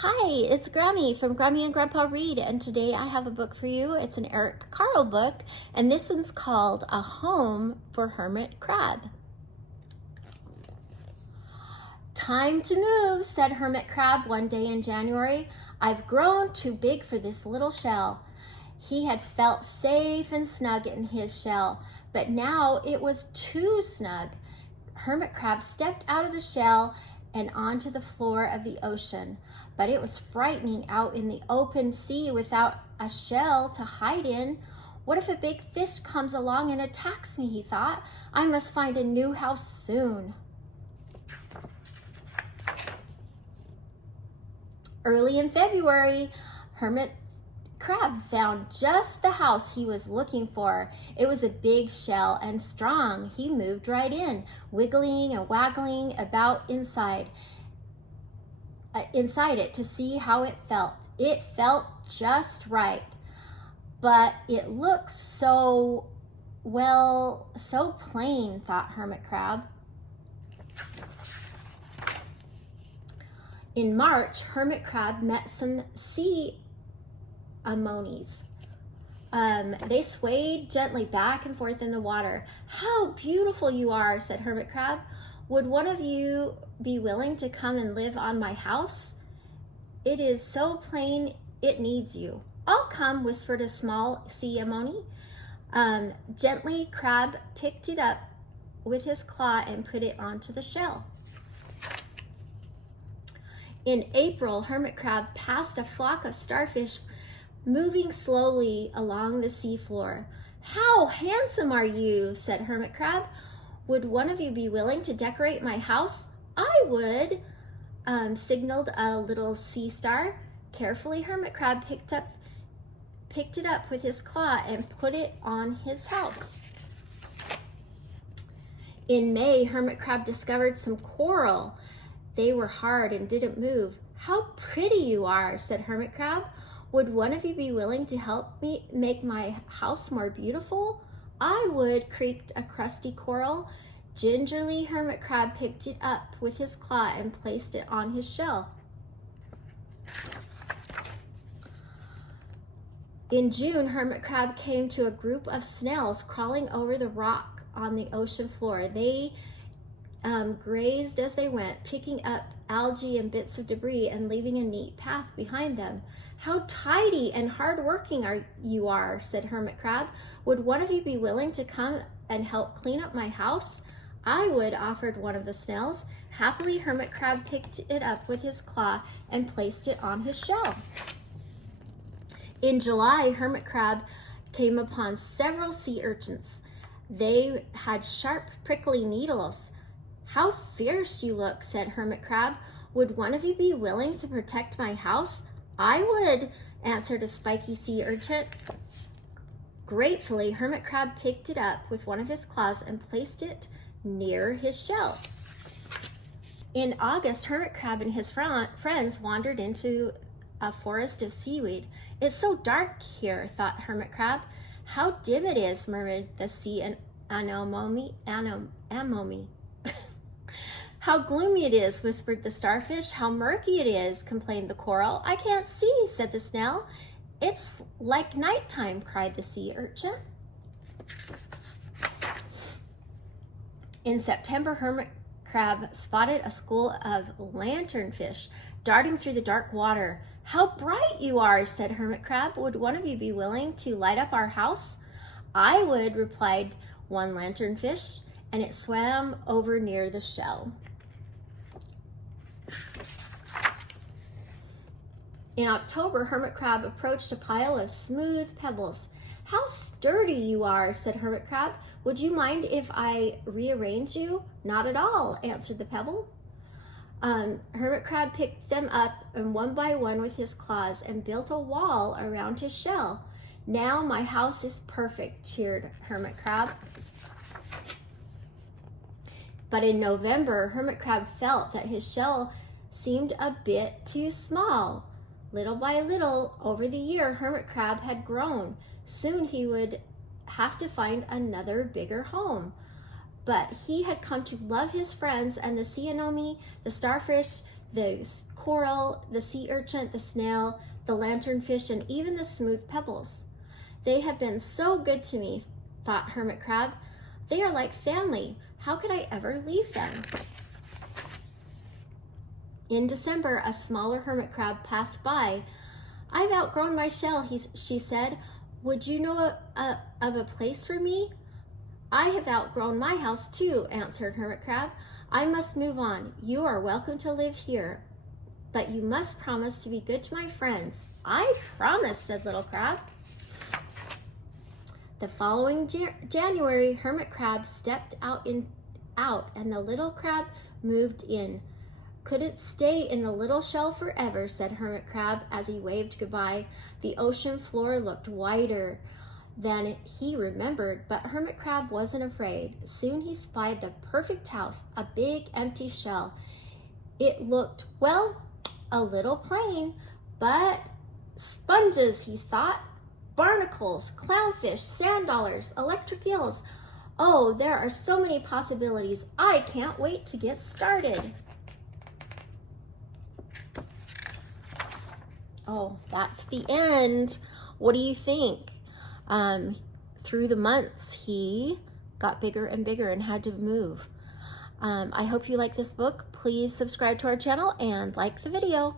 Hi, it's Grammy from Grammy and Grandpa Read, and today I have a book for you. It's an Eric Carle book, and this one's called A Home for Hermit Crab. Time to move, said Hermit Crab one day in January. I've grown too big for this little shell. He had felt safe and snug in his shell, but now it was too snug. Hermit Crab stepped out of the shell and onto the floor of the ocean. But it was frightening out in the open sea without a shell to hide in. What if a big fish comes along and attacks me, he thought. I must find a new house soon. Early in February, Hermit Crab found just the house he was looking for. It was a big shell and strong. He moved right in, wiggling and waggling about inside it to see how it felt. It felt just right, but it looked so plain, thought Hermit Crab. In March, Hermit Crab met some sea anemones. They swayed gently back and forth in the water. How beautiful you are, said Hermit Crab. Would one of you be willing to come and live on my house? It is so plain it needs you. I'll come, whispered a small sea anemone. Gently, Crab picked it up with his claw and put it onto the shell. In April, Hermit Crab passed a flock of starfish moving slowly along the seafloor. How handsome are you, said Hermit Crab. Would one of you be willing to decorate my house? I would, signaled a little sea star. Carefully, Hermit Crab picked it up with his claw and put it on his house. In May, Hermit Crab discovered some coral. They were hard and didn't move. How pretty you are, said Hermit Crab. Would one of you be willing to help me make my house more beautiful? I would, creaked a crusty coral. Gingerly, Hermit Crab picked it up with his claw and placed it on his shell. In June, Hermit Crab came to a group of snails crawling over the rock on the ocean floor. They grazed as they went, picking up algae and bits of debris and leaving a neat path behind them. How tidy and hardworking you are, said Hermit Crab. Would one of you be willing to come and help clean up my house? I would, offered one of the snails. Happily, Hermit Crab picked it up with his claw and placed it on his shell. In July, Hermit Crab came upon several sea urchins. They had sharp, prickly needles. How fierce you look, said Hermit Crab. Would one of you be willing to protect my house? I would, answered a spiky sea urchin. Gratefully, Hermit Crab picked it up with one of his claws and placed it near his shell. In August, Hermit Crab and his friends wandered into a forest of seaweed. It's so dark here, thought Hermit Crab. How dim it is, murmured the sea anemone. How gloomy it is, whispered the starfish. How murky it is, complained the coral. I can't see, said the snail. It's like nighttime, cried the sea urchin. In September, Hermit Crab spotted a school of lanternfish darting through the dark water. How bright you are, said Hermit Crab. Would one of you be willing to light up our house? I would, replied one lanternfish, and it swam over near the shell. In October, Hermit Crab approached a pile of smooth pebbles. How sturdy you are, said Hermit Crab. Would you mind if I rearrange you? Not at all, answered the pebble. Hermit Crab picked them up and one by one with his claws and built a wall around his shell. Now my house is perfect, cheered Hermit Crab. But in November, Hermit Crab felt that his shell seemed a bit too small. Little by little, over the year, Hermit Crab had grown. Soon he would have to find another bigger home. But he had come to love his friends, and the sea anemone, the starfish, the coral, the sea urchin, the snail, the lanternfish, and even the smooth pebbles. They have been so good to me, thought Hermit Crab. They are like family. How could I ever leave them? In December, a smaller hermit crab passed by. I've outgrown my shell, she said. Would you know of a place for me? I have outgrown my house too, answered Hermit Crab. I must move on. You are welcome to live here, but you must promise to be good to my friends. I promise, said Little Crab. The following January, Hermit Crab stepped out and the Little Crab moved in. Couldn't stay in the little shell forever, said Hermit Crab as he waved goodbye. The ocean floor looked wider than he remembered, but Hermit Crab wasn't afraid. Soon he spied the perfect house, a big empty shell. It looked, well, a little plain, but sponges, he thought. Barnacles, clownfish, sand dollars, electric eels. Oh, there are so many possibilities. I can't wait to get started. Oh, that's the end. What do you think? Through the months, he got bigger and bigger and had to move. I hope you like this book. Please subscribe to our channel and like the video.